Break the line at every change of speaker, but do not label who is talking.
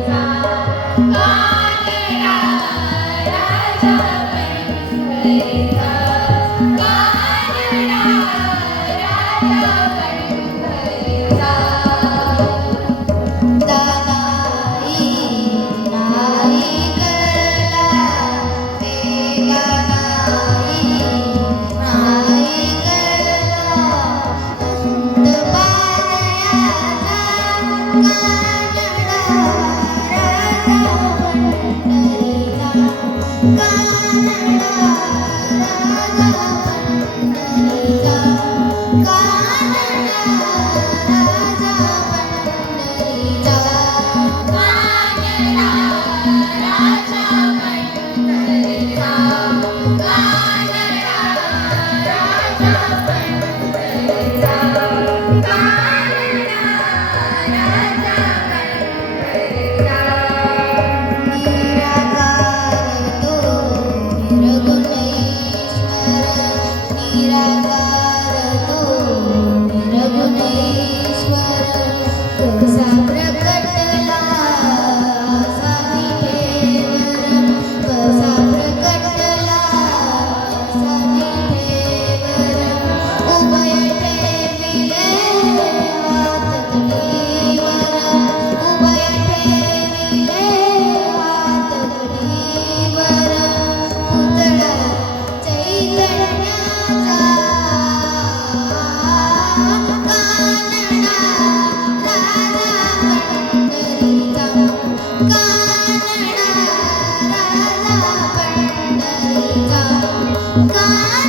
time.
God.